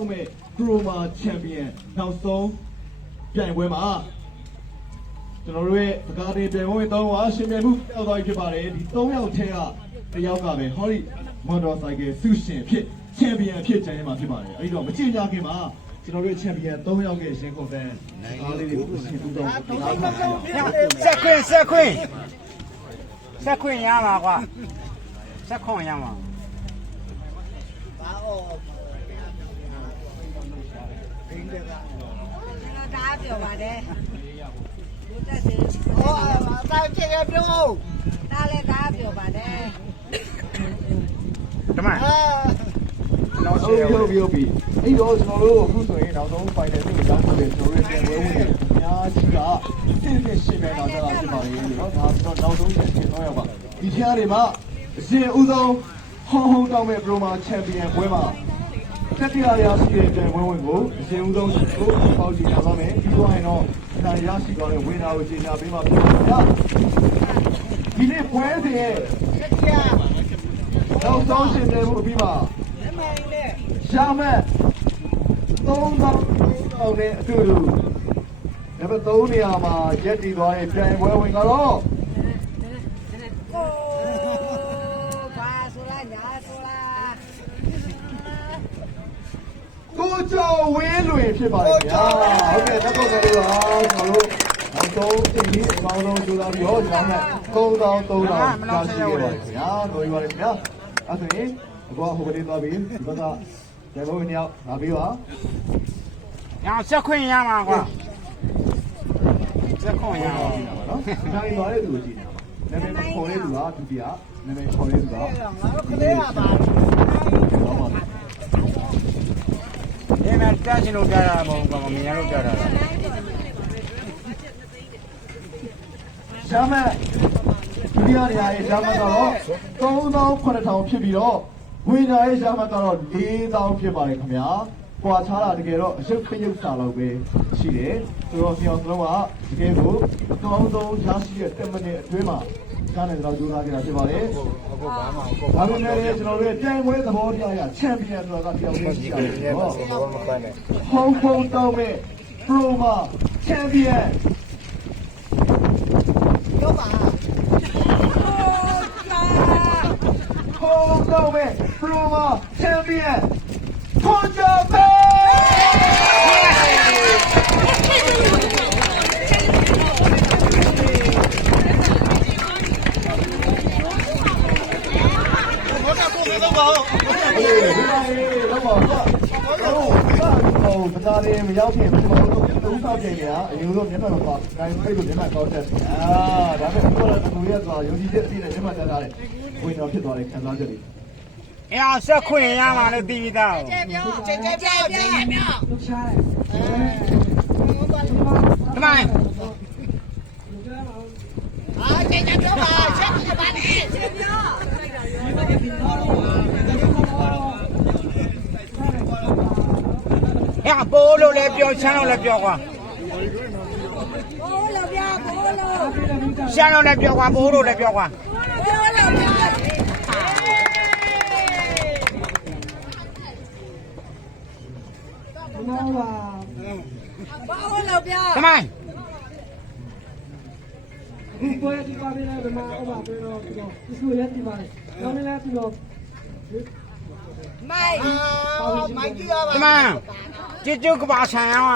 တောက်မဲ့ Croma Champion နောက်ဆုံးပြိုင်ပွဲမှာကျွန်တော်တို့ရဲ့စကားတွေပြိုင်ပွဲ3ပါရှင်ပြိုင်မှုရောက်သွားပြီဖြစ်ပါတယ်ဒီ3ယောက်ထဲကတစ်ယောက်ကပဲဟောဒီ motorcycle ဆုရှင်ဖြစ် champion ဖြစ်ကျန်ရမှာဖြစ်ပါတယ်အဲ့ဒီတော့မကြည့်ကြခင်မှာကျွန်တော်တို့ champion 3ယောက်ရဲ့ရှင်ကွန်ဖန်အားလေးတွေကိုရှင်ဦးတော့ဆက်ခွင့်ရမှာကွာဆက်ခွင့်ရမှာဒါပြောပါတယ်လူတက်စီဟောတာချေပြောဒါလည်းဒါပြောပါတယ်တမန်နောက်ဆုံးရုပ်ပြီးအဲ့တော့ကျွန်တော်တို့အခုဆိုရင်နောက်ဆုံး final ကိုရောက်ဖို့ကျွန်တော်တို့ပြန်ပွဲဝင်နေအများကြီးကစစ်ရှင်းနေတာကြတာဖြစ်ပါလေเนาะဒါဆိုတော့နောက်ဆုံးချက်ဖြစ်တော့ရောက်ပါဒီချားတွေမှာအရှင်ဦးဆုံးဟောင်းဟောင်းတောင်းမဲ့ Croma Champion ပွဲမှာတတိယရရှိတဲ့ပြန်ပွဲဝင်ကိုအရှင်ဦးဆုံးကိုပေါက်ကြည့်ရပါမယ်ပြီးတော့ရင်တော့ဒါရရှိသွားတဲ့ဝင်းသားကိုကြီးညာပေးမှာဖြစ်ပါဒီနေ့ပွဲစဉ်ရဲ့နောက်ဆုံးရှင်ပြမှုပြီးပါရှာမက်3000နဲ့အတူတူနံပါတ်3နေရာမှာရက်တည်သွားတဲ့ပြိုင်ပွဲဝင်ကတော့ဘာဆိုလားညာဆိုလားကိုကျော်ဝင်းလွင်ဖြစ်ပါတယ်ဗျာဟုတ်ကဲ့တက်ဖို့ကြလို့ပါကျွန်တော်တို့နောက်ဆုံးချိန်ကြီးအကောင်းဆုံးကြိုးစားပြီးတော့ရှာမက်3300ရရှိခဲ့ပါတယ်ခင်ဗျာတော်ပြီပါတယ်ခင်ဗျာအဲ့ဆိုရင်အခုဟိုကလေးသွားပြီးဒီဘက်ကကျေဘုံနှစ်ယောက်လာပြီးပါညဆက်ခွင့်ရမှာကွာဆက်ခွင့်ရမှာနော်။ဒါရင်သွားတဲ့သူကိုကြည့်နေတာ။နာမည်ခေါ်တဲ့သူကဒုတိယ။နာမည်ခေါ်တဲ့သူကငါတို့ကလေးရပါဒီမှာတက်ချင်လို့ပြတာမဟုတ်ဘူးကွာမမြင်ရလို့ပြတာ။ရှာမက်ဒုတိယနေရာရဲ့ရှာမက်ကတော့3900ဖြစ်ပြီးတော့ဝင်းသားရဲ့ရှာမက်ကတော့4000ဖြစ်ပါတယ်ခင်ဗျာ။ကွာခြားတာတကယ်တော့အရုပ်ခရုပ်စာလောက်ပဲရှိတယ်။ဆိုတော့မြောင်စလုံးကတကယ်ကိုအကောင်းဆုံးရရှိတဲ့10မိနစ်အတွင်းမှာကားနဲ့တော့ကြိုးစားကြတာဖြစ်ပါတယ်။ဟုတ်ပါမှာ။ဒါပေမဲ့လည်းကျွန်တော်တို့ပြိုင်ပွဲသဘောတရားရချန်ပီယံဆိုတာကတယောက်တည်းရှိရတယ်နော်။ဟောင်းဟောင်းတောင်းမဲ့ Croma Champion ပြောပါဟောင်းတောင်းမဲ့ Croma Champion ထွန်ကြပဲ ပသားလေးမရောက်ခင်ကျွန်တော်တို့သုံးဆောက်ကြနေတာအရင်ဆုံးမျက်မှန်တော့ပါတိုင်းဖိတ်လို့မျက်မှန်ကောက်တက်ဒါပေမဲ့ကိုယ်ကတူရဲဆိုတာယုံကြည်ချက်အပြည့်နဲ့မျက်မှန်တက်ထားတယ်ဝင်တော်ဖြစ်သွားတယ်ခံစားချက်တွေဆက်ခွင့်ရမှာလည်းပြီးပြီးသားကျဲပြောကျဲလှုပ်ရှားတယ်တမန်ကျဲပြောပါချက်ပြပါနဲ့ကျဲပြောပိုးလို့လည်းပြောချမ်းလို့လည်းပြောကွာပိုးလို့ပြပိုးလို့ရှမ်းလို့လည်းပြောကွာပိုးလို့လည်းပြောကွာပြောလို့ပြမောပါပိုးလို့ပြတမန်ဒီပွဲဒီပါလေးလည်းမအောင်ပါဘူးတော့ဒီလိုရက်ဒီပါလေးနောက်နေ့လည်းဒီလိုမိုက်ကြည့်ရပါတမန်ကျေကျုပ်ကပါဆန်ရအောင်